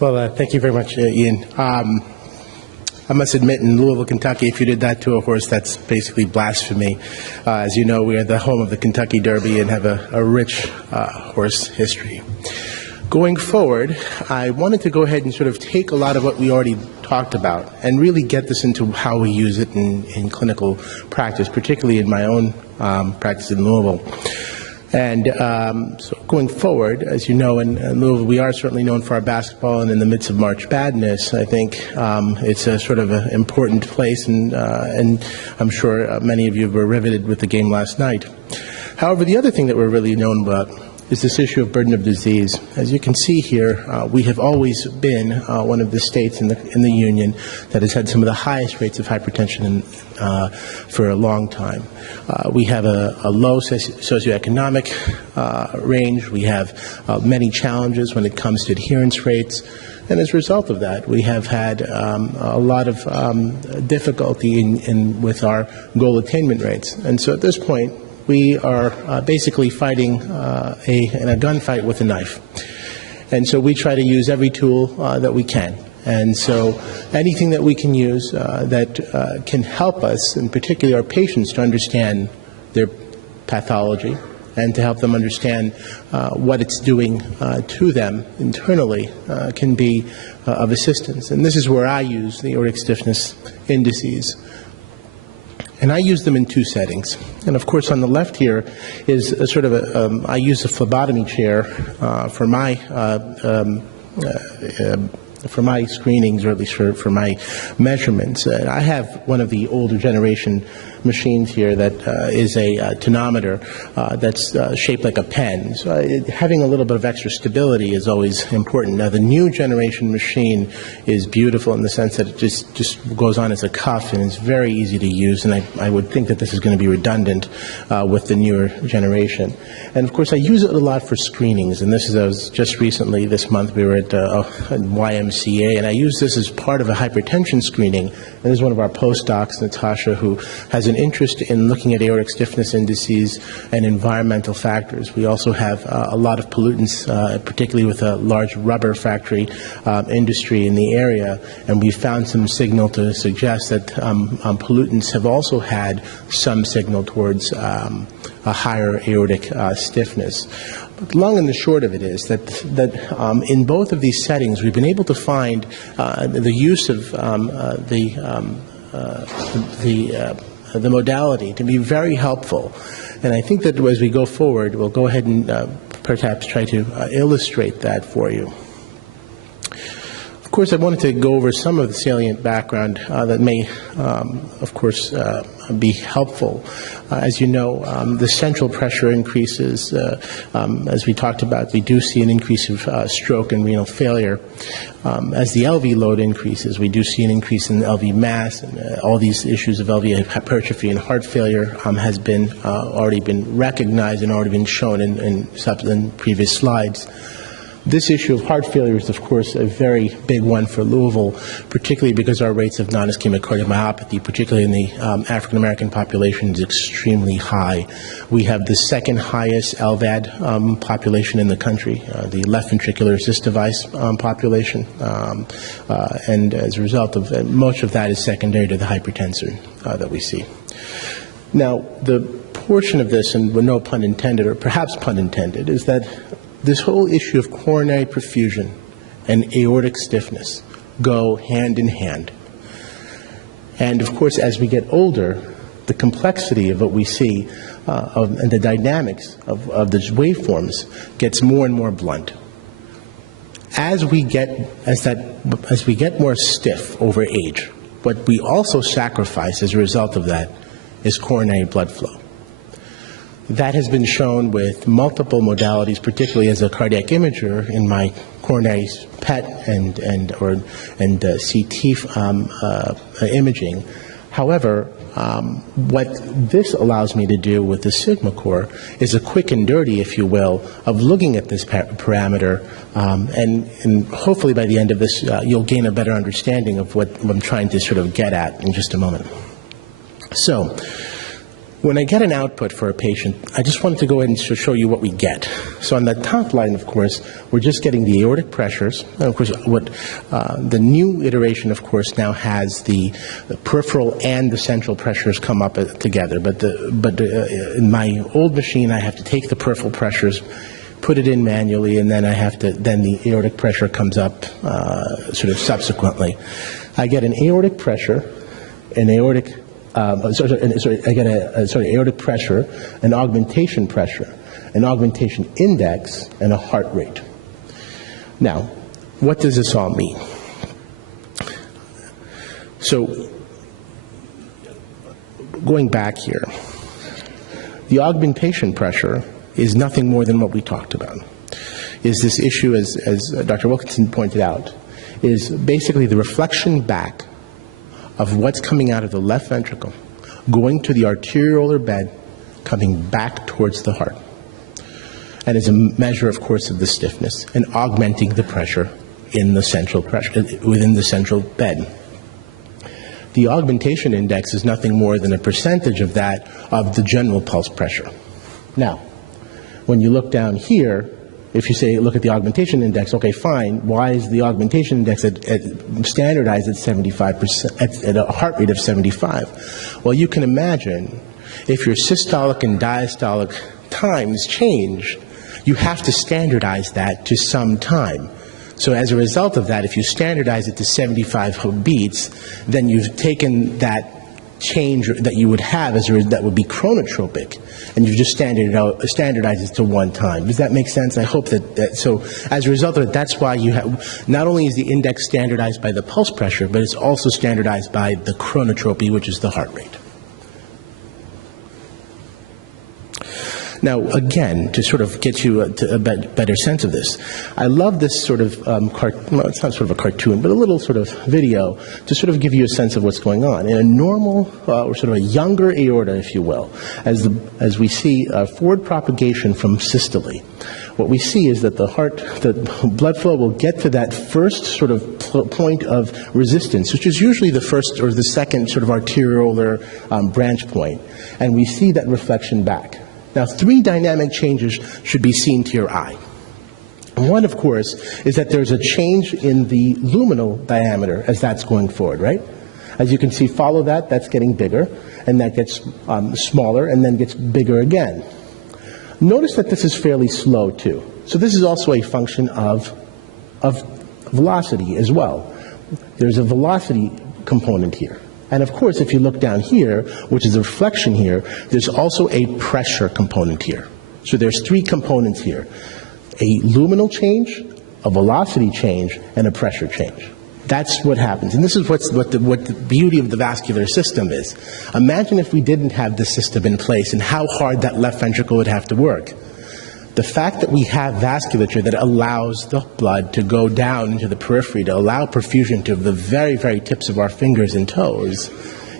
Well, thank you very much, Ian. I must admit, in Louisville, Kentucky, if you did that to a horse, that's basically blasphemy. As you know, we are the home of the Kentucky Derby and have a rich horse history. Going forward, I wanted to go ahead and sort of take a lot of what we already talked about and really get this into how we use it in clinical practice, particularly in my own practice in Louisville. And so going forward, as you know, in Louisville, we are certainly known for our basketball, and in the midst of March Madness, I think it's a sort of an important place, and I'm sure many of you were riveted with the game last night. However, the other thing that we're really known about is this issue of burden of disease. As you can see here, we have always been one of the states in the Union that has had some of the highest rates of hypertension for a long time. We have a low socioeconomic range. We have many challenges when it comes to adherence rates. And as a result of that, we have had a lot of difficulty with our goal attainment rates. And so at this point, we are basically fighting in a gunfight with a knife. And so we try to use every tool that we can. And so anything that we can use that can help us, and particularly our patients, to understand their pathology and to help them understand what it's doing to them internally can be of assistance. And this is where I use the aortic stiffness indices. And I use them in two settings. And of course, on the left here is a sort of I use a phlebotomy chair for my screenings, or at least for my measurements. I have one of the older generation machines here that is a tonometer that's shaped like a pen. So having a little bit of extra stability is always important. Now, the new generation machine is beautiful in the sense that it just goes on as a cuff and is very easy to use, and I would think that this is going to be redundant with the newer generation. And of course, I use it a lot for screenings, and this is just recently, this month, we were at YMCA, and I use this as part of a hypertension screening. And this is one of our postdocs, Natasha, who has an interest in looking at aortic stiffness indices and environmental factors. We also have a lot of pollutants, particularly with a large rubber factory industry in the area, and we found some signal to suggest that pollutants have also had some signal towards a higher aortic stiffness. But the long and the short of it is that in both of these settings, we've been able to find the use of the modality to be very helpful. And I think that as we go forward, we'll go ahead and perhaps try to illustrate that for you. Of course, I wanted to go over some of the salient background that may, of course, be helpful. As you know, the central pressure increases. As we talked about, we do see an increase of stroke and renal failure. As the LV load increases, we do see an increase in LV mass, and all these issues of LV hypertrophy and heart failure has been already been recognized and already been shown in previous slides. This issue of heart failure is, of course, a very big one for Louisville, particularly because our rates of non-ischemic cardiomyopathy, particularly in the African-American population, is extremely high. We have the second highest LVAD population in the country, the left ventricular assist device population, and as a result of much of that is secondary to the hypertension that we see. Now, the portion of this, and with no pun intended, or perhaps pun intended, is that this whole issue of coronary perfusion and aortic stiffness go hand in hand. And of course, as we get older, the complexity of what we see and the dynamics of the waveforms gets more and more blunt. As we get more stiff over age, what we also sacrifice as a result of that is coronary blood flow. That has been shown with multiple modalities, particularly as a cardiac imager in my coronary PET and CT imaging. However, what this allows me to do with the Sigma core is a quick and dirty, if you will, of looking at this parameter, and hopefully by the end of this, you'll gain a better understanding of what I'm trying to sort of get at in just a moment. So, When I get an output for a patient, I just wanted to go ahead and show you what we get. So on the top line, of course, we're just getting the aortic pressures. And of course, what the new iteration, of course, now has the peripheral and the central pressures come up together. But in my old machine, I have to take the peripheral pressures, put it in manually, and then then the aortic pressure comes up sort of subsequently. I get an aortic pressure, an aortic I get aortic pressure, an augmentation pressure, an augmentation index, and a heart rate. Now, what does this all mean? So, going back here, the augmentation pressure is nothing more than what we talked about. Is this issue, as Dr. Wilkinson pointed out, is basically the reflection back of what's coming out of the left ventricle, going to the arteriolar bed, coming back towards the heart. And is a measure, of course, of the stiffness and augmenting the pressure in the central pressure, within the central bed. The augmentation index is nothing more than a percentage of that of the general pulse pressure. Now, when you look down here, if you say, look at the augmentation index, okay, fine. Why is the augmentation index standardized at 75%, at a heart rate of 75? Well, you can imagine if your systolic and diastolic times change, you have to standardize that to some time. So as a result of that, if you standardize it to 75 beats, then you've taken that change that you would have that would be chronotropic, and you've just standardized it to one time. Does that make sense? I hope that so as a result of it, that's why you have, not only is the index standardized by the pulse pressure, but it's also standardized by the chronotropy, which is the heart rate. Now, again, to sort of get you a better sense of this, I love this sort of, well, it's not sort of a cartoon, but a little sort of video to sort of give you a sense of what's going on. In a normal, or sort of a younger aorta, if you will, as we see forward propagation from systole, what we see is that the blood flow will get to that first sort of point of resistance, which is usually the first or the second sort of arteriolar branch point, and we see that reflection back. Now, three dynamic changes should be seen to your eye. One, of course, is that there's a change in the luminal diameter as that's going forward, right? As you can see, follow that, that's getting bigger, and that gets smaller, and then gets bigger again. Notice that this is fairly slow, too. So this is also a function of velocity as well. There's a velocity component here. And of course, if you look down here, which is a reflection here, there's also a pressure component here. So there's three components here: a luminal change, a velocity change, and a pressure change. That's what happens. And this is what the beauty of the vascular system is. Imagine if we didn't have this system in place and how hard that left ventricle would have to work. The fact that we have vasculature that allows the blood to go down into the periphery, to allow perfusion to the very, very tips of our fingers and toes,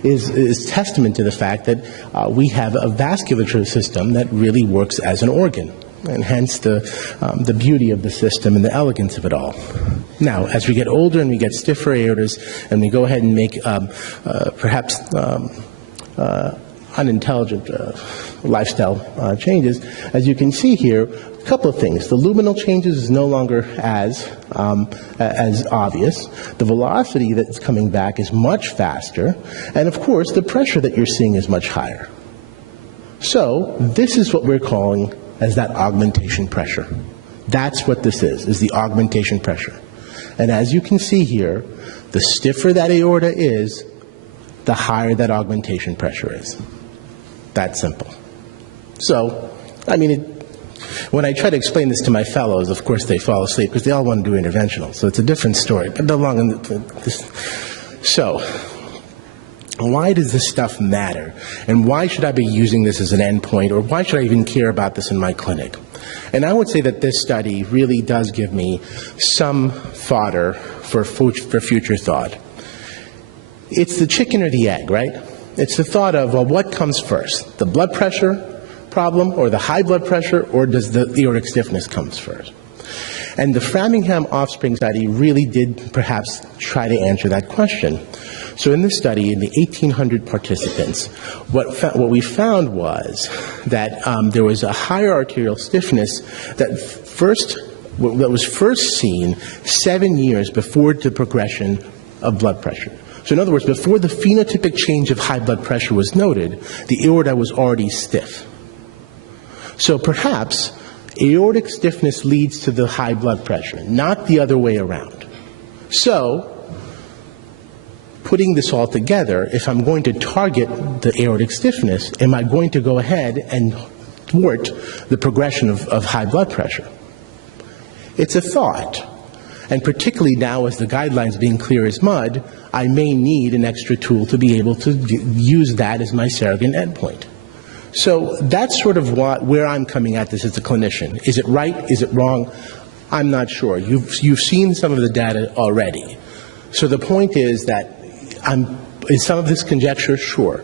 is testament to the fact that we have a vasculature system that really works as an organ, and hence the beauty of the system and the elegance of it all. Now, as we get older and we get stiffer aortas, and we go ahead and make perhaps unintelligent lifestyle changes, as you can see here, a couple of things. The luminal changes is no longer as obvious. The velocity that's coming back is much faster, and of course, the pressure that you're seeing is much higher. So this is what we're calling as that augmentation pressure. That's what this is the augmentation pressure. And as you can see here, the stiffer that aorta is, the higher that augmentation pressure is. That simple. So, I mean, when I try to explain this to my fellows, of course they fall asleep because they all want to do interventional. So it's a different story. But so, why does this stuff matter? And why should I be using this as an endpoint? Or why should I even care about this in my clinic? And I would say that this study really does give me some fodder for future thought. It's the chicken or the egg, right? It's the thought of, well, what comes first? The blood pressure problem or the high blood pressure, or does the aortic stiffness comes first? And the Framingham Offspring study really did perhaps try to answer that question. So in this study, in the 1,800 participants, what we found was that there was a higher arterial stiffness that was first seen 7 years before the progression of blood pressure. So in other words, before the phenotypic change of high blood pressure was noted, the aorta was already stiff. So perhaps aortic stiffness leads to the high blood pressure, not the other way around. So, putting this all together, if I'm going to target the aortic stiffness, am I going to go ahead and thwart the progression of high blood pressure? It's a thought. And particularly now, as the guidelines being clear as mud, I may need an extra tool to be able to use that as my surrogate endpoint. So that's sort of where I'm coming at this as a clinician. Is it right? Is it wrong? I'm not sure. You've seen some of the data already. So the point is that is some of this conjecture? Sure.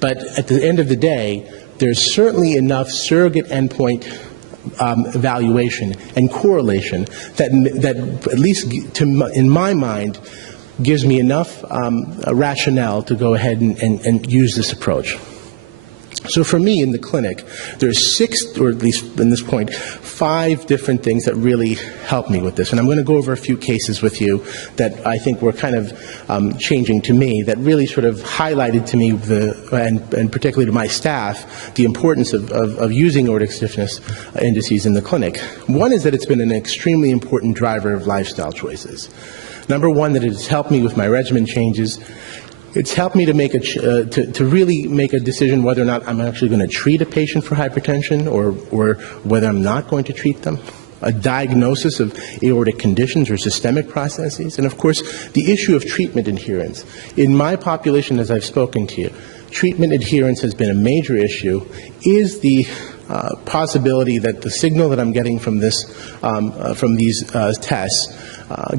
But at the end of the day, there's certainly enough surrogate endpoint evaluation and correlation that at least in my mind gives me enough rationale to go ahead and use this approach. So for me in the clinic, there's 6, or at least in this point, 5 different things that really help me with this. And I'm going to go over a few cases with you that I think were kind of changing to me, that really sort of highlighted to me, and particularly to my staff, the importance of using aortic stiffness indices in the clinic. One is that it's been an extremely important driver of lifestyle choices. Number one, that it has helped me with my regimen changes. It's helped me to make to really make a decision whether or not I'm actually going to treat a patient for hypertension or whether I'm not going to treat them. A diagnosis of aortic conditions or systemic processes. And of course, the issue of treatment adherence. In my population, as I've spoken to you, treatment adherence has been a major issue. Is the possibility that the signal that I'm getting from this, from these tests,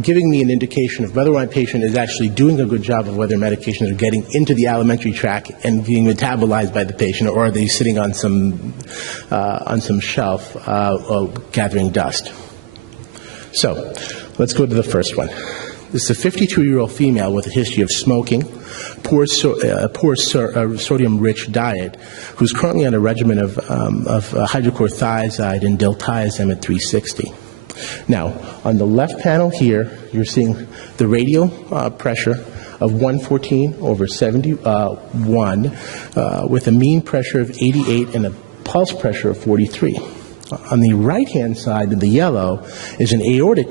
giving me an indication of whether my patient is actually doing a good job of whether medications are getting into the alimentary tract and being metabolized by the patient, or are they sitting on some shelf gathering dust. So let's go to the first one. This is a 52-year-old female with a history of smoking, poor sodium-rich diet, who's currently on a regimen of hydrochlorothiazide and diltiazem at 360. Now, on the left panel here, you're seeing the radial pressure of 114/71 with a mean pressure of 88 and a pulse pressure of 43. On the right-hand side of the yellow is an aortic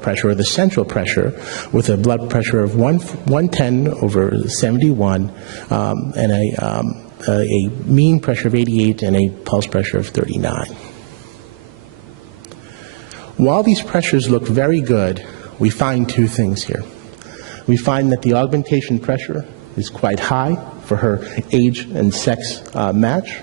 pressure, or the central pressure, with a blood pressure of 110/71 and a mean pressure of 88 and a pulse pressure of 39. While these pressures look very good, we find 2 things here. We find that the augmentation pressure is quite high for her age and sex match,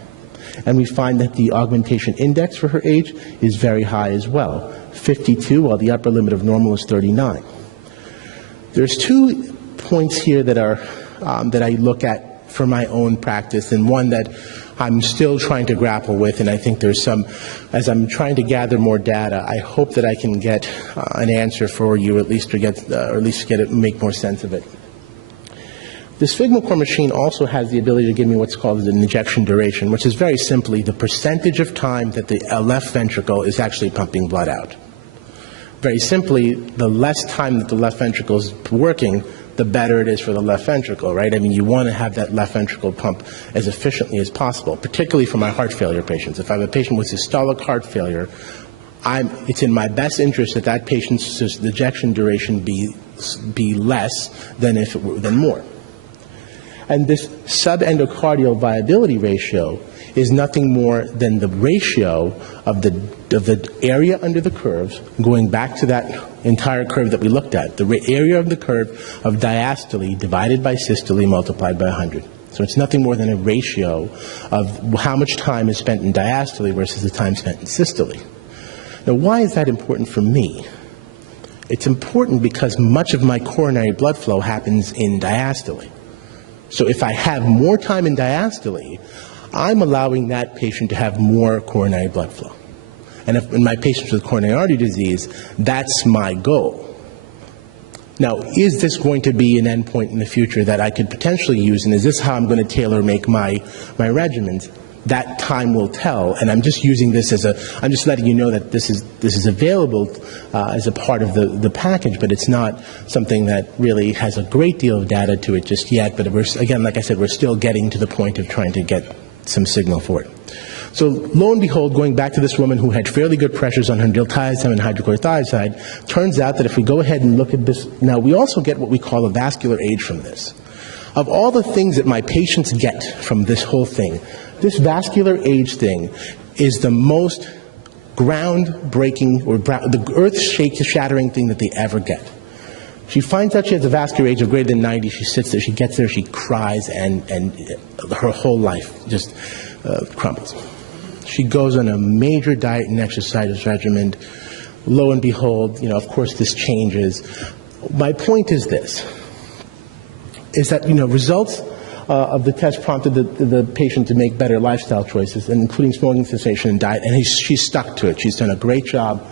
and we find that the augmentation index for her age is very high as well, 52, while the upper limit of normal is 39. There's 2 points here that are that I look at for my own practice, and one that I'm still trying to grapple with, and I think there's some, as I'm trying to gather more data, I hope that I can get an answer for you, at least to get, or at least get it, make more sense of it. This Figma-Core machine also has the ability to give me what's called an injection duration, which is very simply the percentage of time that the left ventricle is actually pumping blood out. Very simply, the less time that the left ventricle is working, the better it is for the left ventricle, right? I mean, you want to have that left ventricle pump as efficiently as possible, particularly for my heart failure patients. If I have a patient with systolic heart failure, it's in my best interest that that patient's ejection duration be less than than more. And this subendocardial viability ratio is nothing more than the ratio of the area under the curves, going back to that entire curve that we looked at, the area of the curve of diastole divided by systole multiplied by 100. So it's nothing more than a ratio of how much time is spent in diastole versus the time spent in systole. Now, why is that important for me? It's important because much of my coronary blood flow happens in diastole. So if I have more time in diastole, I'm allowing that patient to have more coronary blood flow. And if, in my patients with coronary artery disease, that's my goal. Now, is this going to be an endpoint in the future that I could potentially use, and is this how I'm going to tailor-make my regimens? That time will tell, and I'm just using this as I'm just letting you know that this is available as a part of the package, but it's not something that really has a great deal of data to it just yet. But again, like I said, we're still getting to the point of trying to get some signal for it. So lo and behold, going back to this woman who had fairly good pressures on her diltiazem and hydrochlorothiazide, turns out that if we go ahead and look at this, now we also get what we call a vascular age from this. Of all the things that my patients get from this whole thing, this vascular age thing is the most groundbreaking or the earth-shattering thing that they ever get. She finds out she has a vascular age of greater than 90. She sits there, she gets there, she cries, and her whole life just crumbles. She goes on a major diet and exercise regimen. Lo and behold, of course this changes. My point is this, is that, results of the test prompted the patient to make better lifestyle choices, including smoking cessation and diet, and she's stuck to it. She's done a great job.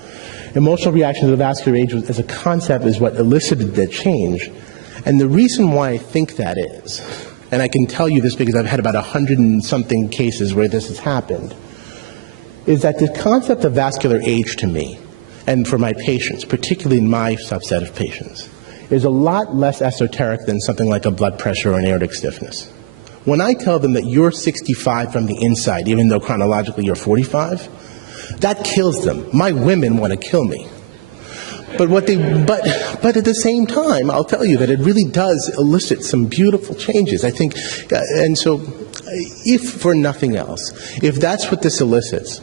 Emotional reaction to the vascular age as a concept is what elicited the change. And the reason why I think that is, and I can tell you this because I've had about 100 and something cases where this has happened, is that the concept of vascular age to me, and for my patients, particularly in my subset of patients, is a lot less esoteric than something like a blood pressure or an aortic stiffness. When I tell them that you're 65 from the inside, even though chronologically you're 45, that kills them. My women want to kill me. But at the same time, I'll tell you that it really does elicit some beautiful changes. I think, and so, if for nothing else, if that's what this elicits,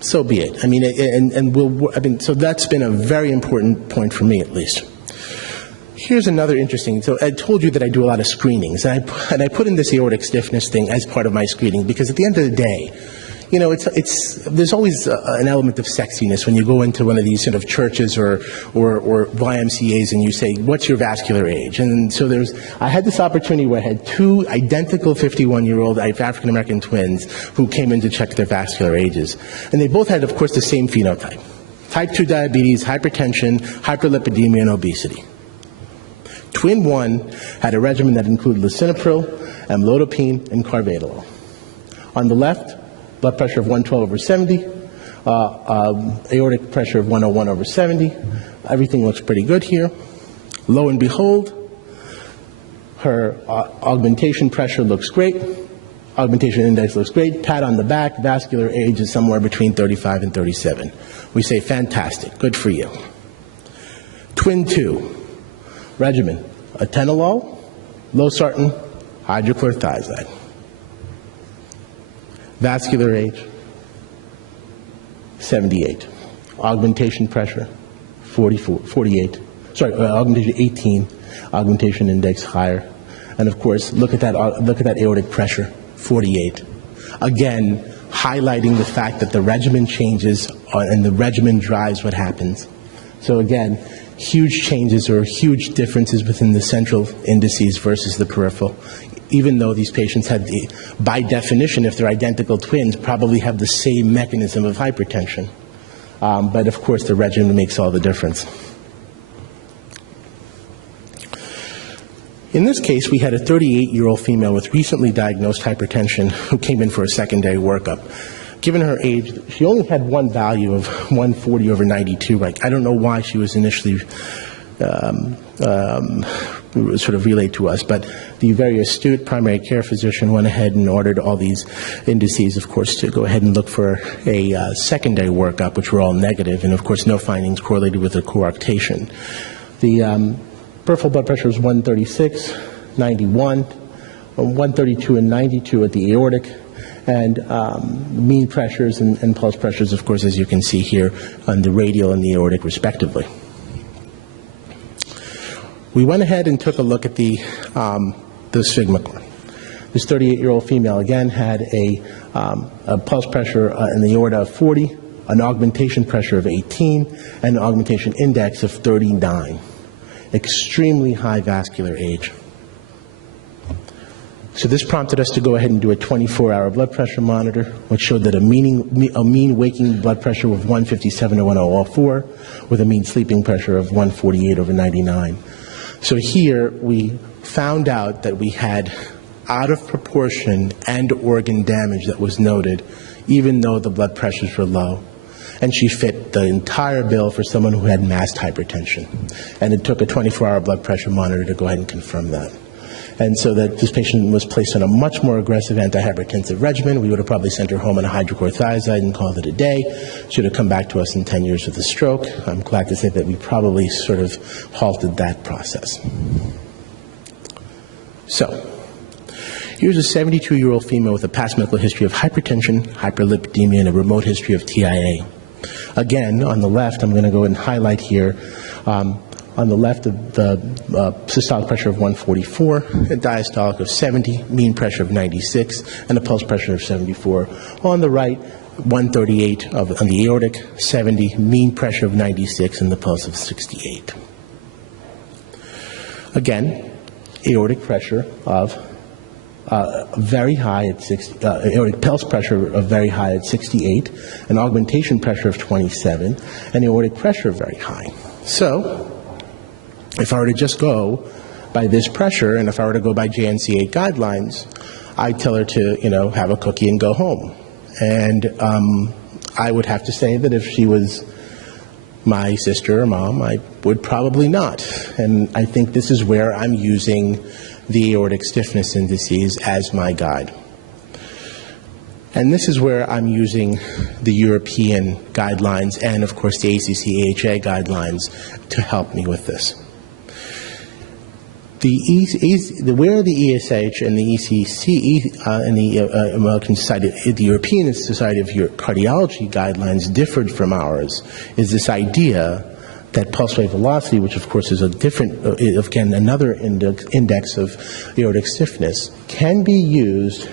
so be it. I mean, so that's been a very important point for me, at least. Here's another interesting. So I told you that I do a lot of screenings, and I put in this aortic stiffness thing as part of my screening because at the end of the day, there's always an element of sexiness when you go into one of these sort of churches or YMCAs and you say, what's your vascular age? And so I had this opportunity where I had two identical 51-year-old African-American twins who came in to check their vascular ages. And they both had, of course, the same phenotype: type 2 diabetes, hypertension, hyperlipidemia, and obesity. Twin 1 had a regimen that included lisinopril, amlodipine, and carvedilol. On the left, blood pressure of 112/70, aortic pressure of 101/70. Everything looks pretty good here. Lo and behold, her augmentation pressure looks great. Augmentation index looks great. Pat on the back. Vascular age is somewhere between 35 and 37. We say, fantastic. Good for you. Twin 2 regimen: atenolol, losartan, hydrochlorothiazide. Vascular age, 78. Augmentation pressure, 48. Augmentation 18. Augmentation index higher. And of course, look at that aortic pressure, 48. Again, highlighting the fact that the regimen changes and the regimen drives what happens. So again, huge changes or huge differences within the central indices versus the peripheral. Even though these patients had, by definition, if they're identical twins, probably have the same mechanism of hypertension. But of course, the regimen makes all the difference. In this case, we had a 38-year-old female with recently diagnosed hypertension who came in for a secondary workup. Given her age, she only had one value of 140/92. I don't know why she was initially sort of relayed to us, but the very astute primary care physician went ahead and ordered all these indices, of course, to go ahead and look for a secondary workup, which were all negative, and of course no findings correlated with a coarctation. The peripheral blood pressure was 136, 91, 132 and 92 at the aortic, and mean pressures and pulse pressures, of course, as you can see here, on the radial and the aortic respectively. We went ahead and took a look at the sphygmochlor. This 38-year-old female, again, had a pulse pressure in the aorta of 40, an augmentation pressure of 18, and an augmentation index of 39. Extremely high vascular age. So this prompted us to go ahead and do a 24-hour blood pressure monitor, which showed that a mean waking blood pressure of 157/1004 with a mean sleeping pressure of 148/99. So here we found out that we had out of proportion end organ damage that was noted, even though the blood pressures were low. And she fit the entire bill for someone who had masked hypertension. And it took a 24-hour blood pressure monitor to go ahead and confirm that. And so that this patient was placed on a much more aggressive antihypertensive regimen. We would have probably sent her home on a hydrochlorothiazide and called it a day. She would have come back to us in 10 years with a stroke. I'm glad to say that we probably sort of halted that process. So, here's a 72-year-old female with a past medical history of hypertension, hyperlipidemia, and a remote history of TIA. Again, on the left, I'm going to go and highlight here, on the left, the systolic pressure of 144, a diastolic of 70, mean pressure of 96, and a pulse pressure of 74. On the right, 138 on the aortic, 70, mean pressure of 96, and the pulse of 68. Again, aortic pressure of very high at 60, aortic pulse pressure of very high at 68, an augmentation pressure of 27, and aortic pressure very high. So, if I were to just go by this pressure, and if I were to go by JNC8 guidelines, I'd tell her to, have a cookie and go home. And I would have to say that if she was my sister or mom, I would probably not. And I think this is where I'm using the aortic stiffness indices as my guide. And this is where I'm using the European guidelines and, of course, the ACC-AHA guidelines to help me with this. Where the ESH and the ECC and the American Society, the European Society of Cardiology guidelines differed from ours is this idea that pulse wave velocity, which of course is a different, again, another index of aortic stiffness, can be used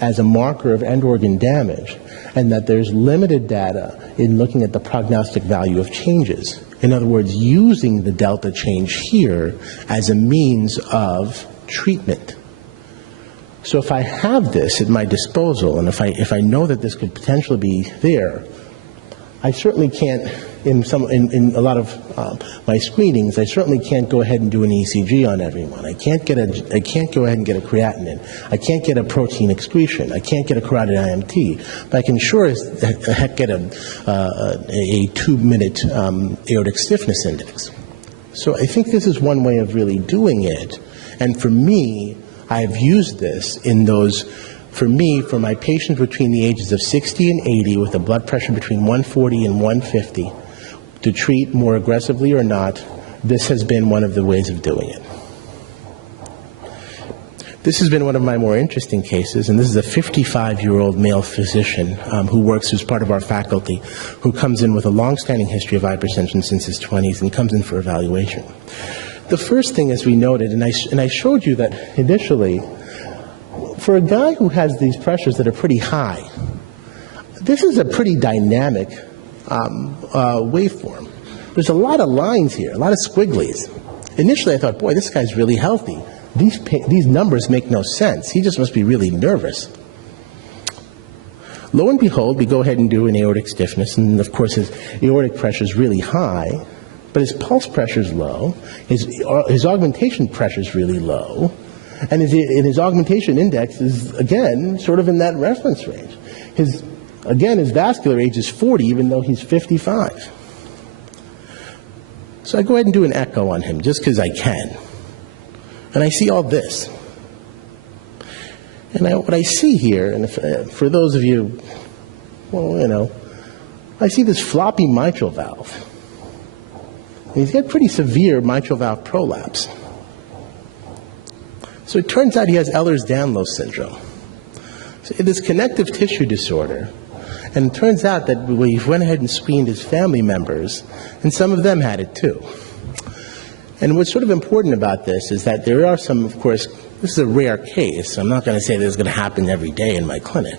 as a marker of end organ damage, and that there's limited data in looking at the prognostic value of changes. In other words, using the delta change here as a means of treatment. So if I have this at my disposal, and if I know that this could potentially be there, I certainly can't, in a lot of my screenings, I certainly can't go ahead and do an ECG on everyone. I can't go ahead and get a creatinine. I can't get a protein excretion. I can't get a carotid IMT. But I can sure as heck get a 2-minute aortic stiffness index. So I think this is one way of really doing it. And for me, I've used this in those. For me, for my patients between the ages of 60 and 80 with a blood pressure between 140 and 150, to treat more aggressively or not, this has been one of the ways of doing it. This has been one of my more interesting cases, and this is a 55-year-old male physician who works as part of our faculty, who comes in with a long-standing history of hypertension since his 20s and comes in for evaluation. The first thing, as we noted, and I showed you that initially, for a guy who has these pressures that are pretty high, this is a pretty dynamic waveform. There's a lot of lines here, a lot of squigglies. Initially I thought, boy, this guy's really healthy. These numbers make no sense. He just must be really nervous. Lo and behold, we go ahead and do an aortic stiffness, and of course his aortic pressure is really high, but his pulse pressure is low, his augmentation pressure is really low, and his augmentation index is, again, sort of in that reference range. His vascular age is 40, even though he's 55. So I go ahead and do an echo on him, just because I can. And I see all this. And what I see here, and for those of you, I see this floppy mitral valve. And he's got pretty severe mitral valve prolapse. So it turns out he has Ehlers-Danlos syndrome. So it is connective tissue disorder. And it turns out that we went ahead and screened his family members, and some of them had it too. And what's sort of important about this is that there are some, of course, this is a rare case. I'm not going to say this is going to happen every day in my clinic.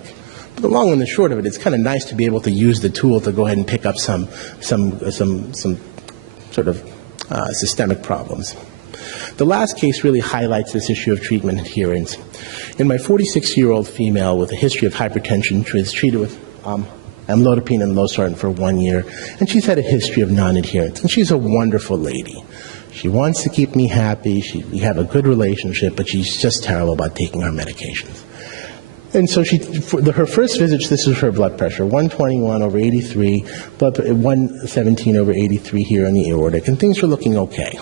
But the long and the short of it, it's kind of nice to be able to use the tool to go ahead and pick up some sort of systemic problems. The last case really highlights this issue of treatment adherence. In my 46-year-old female with a history of hypertension, she was treated with amlodipine and losartan for 1 year, and she's had a history of non-adherence, and she's a wonderful lady. She wants to keep me happy, we have a good relationship, but she's just terrible about taking our medications. And so her first visit, this is her blood pressure, 121 over 83, 117 over 83 here on the aortic, and things are looking okay.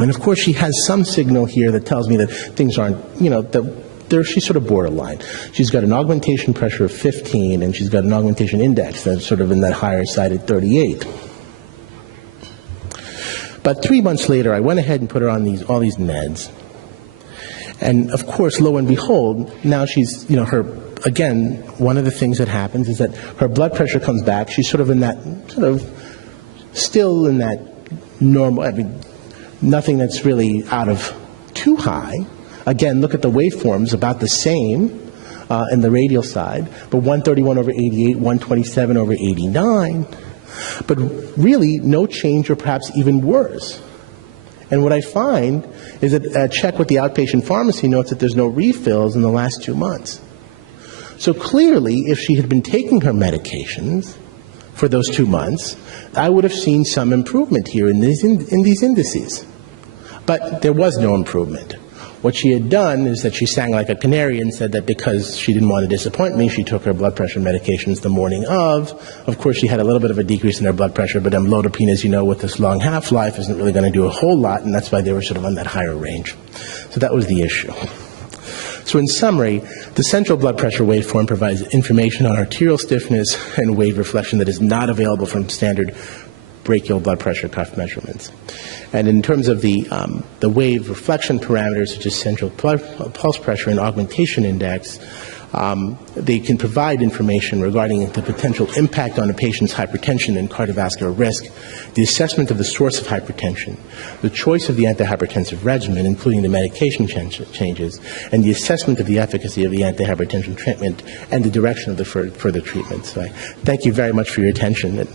And of course, she has some signal here that tells me that things aren't, she's sort of borderline. She's got an augmentation pressure of 15, and she's got an augmentation index that's sort of in that higher side at 38. But 3 months later, I went ahead and put her on all these meds. And of course, lo and behold, now she's, again, one of the things that happens is that her blood pressure comes back. She's sort of in that, still in that normal, nothing that's really out of too high. Again, look at the waveforms, about the same in the radial side, but 131 over 88, 127 over 89. But really, no change or perhaps even worse. And what I find is that a check with the outpatient pharmacy notes that there's no refills in the last 2 months. So clearly, if she had been taking her medications for those 2 months, I would have seen some improvement here in these indices. But there was no improvement. What she had done is that she sang like a canary and said that because she didn't want to disappoint me, she took her blood pressure medications the morning of. Of course, she had a little bit of a decrease in her blood pressure, but amlodipine, as you know, with this long half-life, isn't really going to do a whole lot, and that's why they were sort of on that higher range. So that was the issue. So in summary, the central blood pressure waveform provides information on arterial stiffness and wave reflection that is not available from standard brachial blood pressure cuff measurements. And in terms of the wave reflection parameters, such as central pulse pressure and augmentation index, they can provide information regarding the potential impact on a patient's hypertension and cardiovascular risk, the assessment of the source of hypertension, the choice of the antihypertensive regimen, including the medication changes, and the assessment of the efficacy of the antihypertension treatment and the direction of the further treatment. So I thank you very much for your attention.